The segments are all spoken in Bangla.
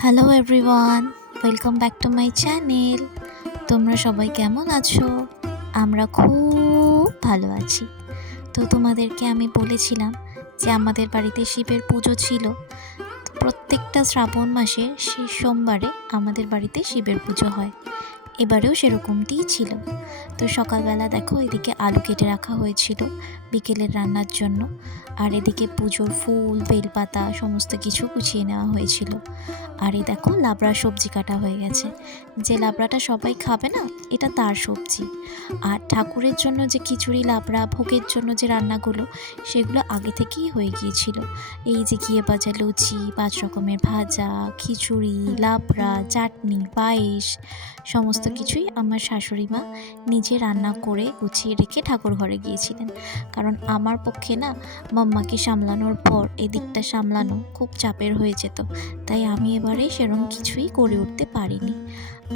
Hello everyone, welcome back to my channel. তোমরা সবাই কেমন আছো? আমরা খুব ভালো আছি। তো তোমাদেরকে আমি বলেছিলাম যে আমাদের বাড়িতে শিবের পুজো ছিল। প্রত্যেকটা শ্রাবণ মাসের শেষ সোমবারে আমাদের বাড়িতে শিবের পুজো হয়। এবারেও সেরকমটিই ছিল। তো সকালবেলা দেখো এদিকে আলু কেটে রাখা হয়েছিল বিকেলের রান্নার জন্য, আর এদিকে পুজোর ফুল বেলপাতা সমস্ত কিছু গুছিয়ে নেওয়া হয়েছিল। আর এই দেখো লাবড়া সবজি কাটা হয়ে গেছে। যে লাবড়াটা সবাই খাবে না, এটা তার সবজি। আর ঠাকুরের জন্য যে খিচুড়ি লাবড়া, ভোগের জন্য যে রান্নাগুলো, সেগুলো আগে থেকেই হয়ে গিয়েছিল। এই যে ঘিয়ে ভাজা লুচি, 5 রকমের ভাজা, খিচুড়ি, লাবড়া, চাটনি, পায়েস সমস্ত কিছুই আমার শাশুড়ি মা নিজে রান্না করে গুছিয়ে রেখে ঠাকুর ঘরে গিয়েছিলেন। কারণ আমার পক্ষে না মাম্মাকে সামলানোর পর এদিকটা সামলানো খুব চাপের হয়ে যেত, তাই আমি এবারে সেরকম কিছুই করে উঠতে পারিনি।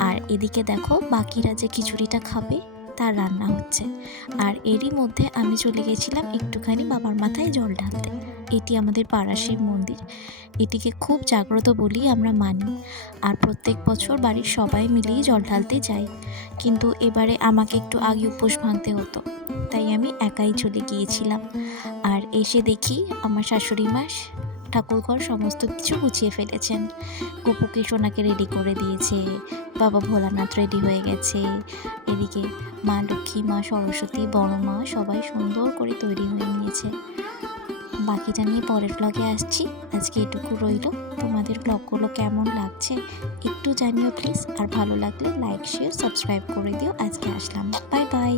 আর এদিকে দেখো বাকিরা যে খিচুড়িটা খাবে তার রান্না হচ্ছে। আর এরই মধ্যে আমি চলে গেছিলাম একটুখানি বাবার মাথায় জল ঢালতে। এটি আমাদের পাড়ার শিব মন্দির। এটিকে খুব জাগ্রত বলেই আমরা মানি। আর প্রত্যেক বছর বাড়ির সবাই মিলেই জল ঢালতে যাই, কিন্তু এবারে আমাকে একটু আগে উপোস ভাঙতে হতো, তাই আমি একাই চলে গিয়েছিলাম। আর এসে দেখি আমার শাশুড়ি মা ঠাকুরঘর সমস্ত কিছু গুছিয়ে ফেলেছেন। গপুকে সোনাকে রেডি করে দিয়েছে, বাবা ভোলানাথ রেডি হয়ে গেছে, এদিকে মা লক্ষ্মী, মা সরস্বতী, বড় মা সবাই সুন্দর করে তৈরি হয়ে নিয়েছে। বাকিটা নিয়ে পরের ব্লগে আসছি। আজকে এটুকু রইল। তোমাদের ব্লগগুলো কেমন লাগছে একটু জানিও প্লিজ। আর ভালো লাগলে লাইক, শেয়ার, সাবস্ক্রাইব করে দিও। আজকে আসলাম, বাই বাই।